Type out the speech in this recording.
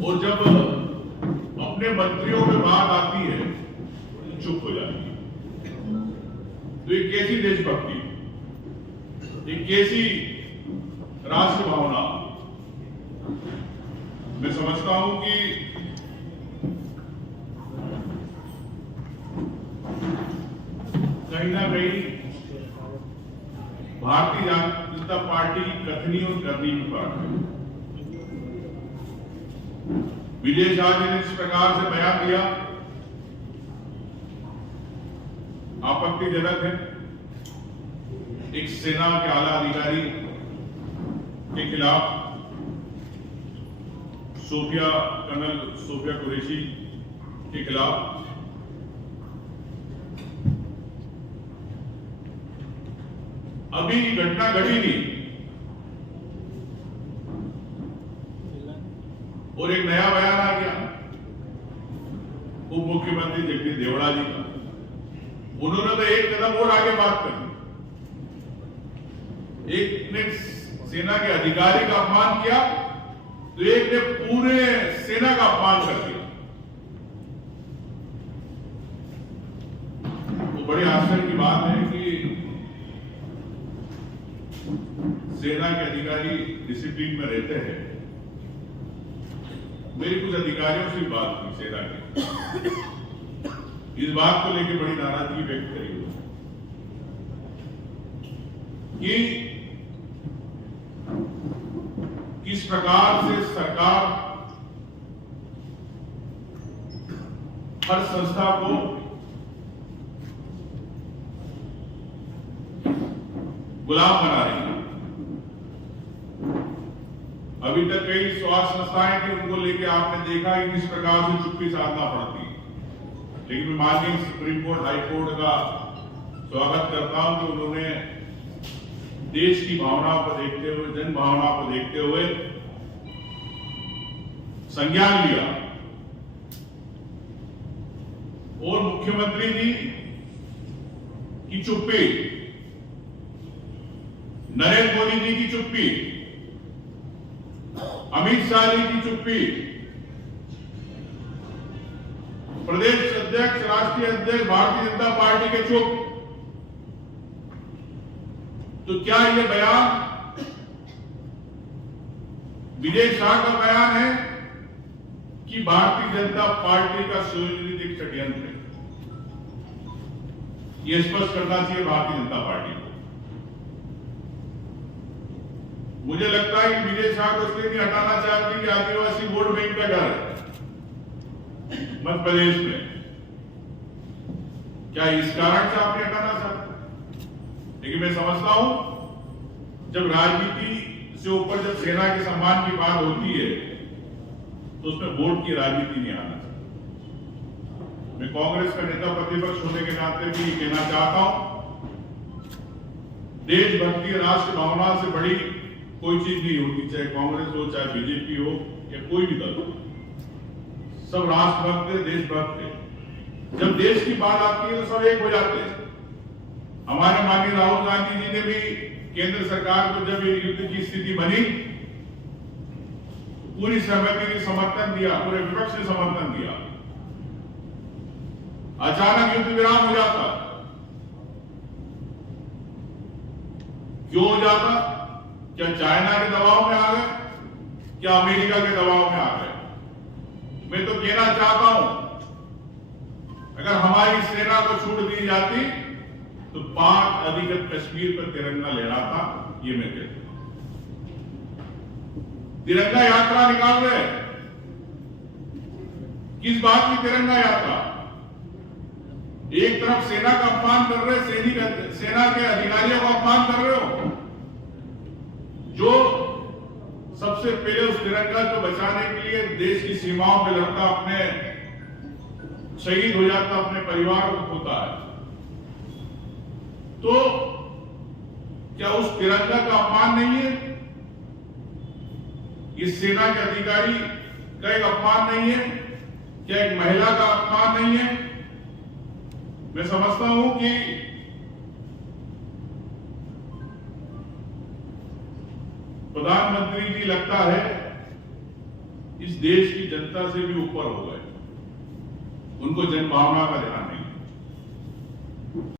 और जब अपने मंत्रियों में बात आती है चुप हो जाती है। तो ये कैसी देशभक्ति, ये कैसी राष्ट्र भावना। मैं समझता हूं कि कहीं ना कहीं भारतीय जनता पार्टी की कथनी और करनी की बात है। विजय शाह जी ने इस प्रकार से बयान दिया, आपत्तिजनक है। एक सेना के आला अधिकारी के खिलाफ कर्नल सोफिया कुरैशी के खिलाफ अभी घटना घटी नहीं और एक नया बयान आ गया उप मुख्यमंत्री जगदीश देवड़ा जी का। उन्होंने तो एक कदम और आगे बात कर दी। एक ने सेना के अधिकारी का अपमान किया तो एक ने पूरे सेना का अपमान कर दिया। तो बड़ी आश्चर्य की बात है कि सेना के अधिकारी डिसिप्लिन में रहते हैं। मेरी कुछ अधिकारियों से बात हुई सेना के, इस बात को लेकर बड़ी नाराजगी व्यक्त करी कि किस प्रकार से सरकार हर संस्था को गुलाम बना रही है। अभी तक कई स्वास्थ्य संस्थाएं थी, उनको लेके आपने देखा कि किस प्रकार से चुप्पी साधना पड़ती है। लेकिन मैं माननीय सुप्रीम कोर्ट, हाई कोर्ट का स्वागत करता हूं कि उन्होंने देश की भावना को देखते हुए, जन भावना को देखते हुए संज्ञान लिया और मुख्यमंत्री जी की चुप्पी, नरेंद्र मोदी जी की चुप्पी, अमित शाह जी की चुप्पी, प्रदेश अध्यक्ष, राष्ट्रीय अध्यक्ष भारतीय जनता पार्टी के चुप। तो क्या यह बयान विजय शाह का बयान है कि भारतीय जनता पार्टी का सुनियोजित षड्यंत्र है? यह स्पष्ट करना चाहिए भारतीय जनता पार्टी को। मुझे लगता है कि विजय शाह को इसलिए नहीं हटाना चाहती कि आदिवासी वोट बैंक का डर है मध्य प्रदेश में। क्या इस कारण से आपने हटाना चाहते? लेकिन मैं समझता हूं जब राजनीति से ऊपर जब सेना के सम्मान की बात होती है तो उसमें वोट की राजनीति नहीं आना चाहिए। मैं कांग्रेस का नेता प्रतिपक्ष होने के नाते भी कहना चाहता हूं, देशभक्ति, राष्ट्र भावना से बड़ी कोई चीज नहीं होती, चाहे कांग्रेस हो, चाहे बीजेपी हो या कोई भी दल हो। सब राष्ट्रभक्त है, देशभक्त है। जब देश की बात आती है तो सब एक हो जाते हैं। हमारे माननीय राहुल गांधी जी ने भी केंद्र सरकार को जब ये युद्ध की स्थिति बनी, पूरी सहमति ने समर्थन दिया, पूरे विपक्ष ने समर्थन दिया। अचानक युद्ध विराम हो जाता, क्यों हो जाता? क्या चाइना के दबाव में आ गए? क्या अमेरिका के दबाव में आ गए? मैं तो कहना चाहता हूं, अगर हमारी सेना को छूट दी जाती तो पाक अधिकृत कश्मीर पर तिरंगा लहराता। ये मैं कहता हूं, तिरंगा यात्रा निकाल रहे, किस बात की तिरंगा यात्रा? एक तरफ सेना का अपमान कर रहे, सेना के अधिकारियों का अपमान कर रहे हो, जो सबसे पहले उस तिरंगा को बचाने के लिए देश की सीमाओं में लड़ता, अपने शहीद हो जाता, अपने परिवार को खोता है। तो क्या उस तिरंगा का अपमान नहीं है? इस सेना के अधिकारी का एक अपमान नहीं है? क्या एक महिला का अपमान नहीं है? मैं समझता हूं कि प्रधानमंत्री जी लगता है इस देश की जनता से भी ऊपर हो गए। उनको जनभावना का ध्यान है।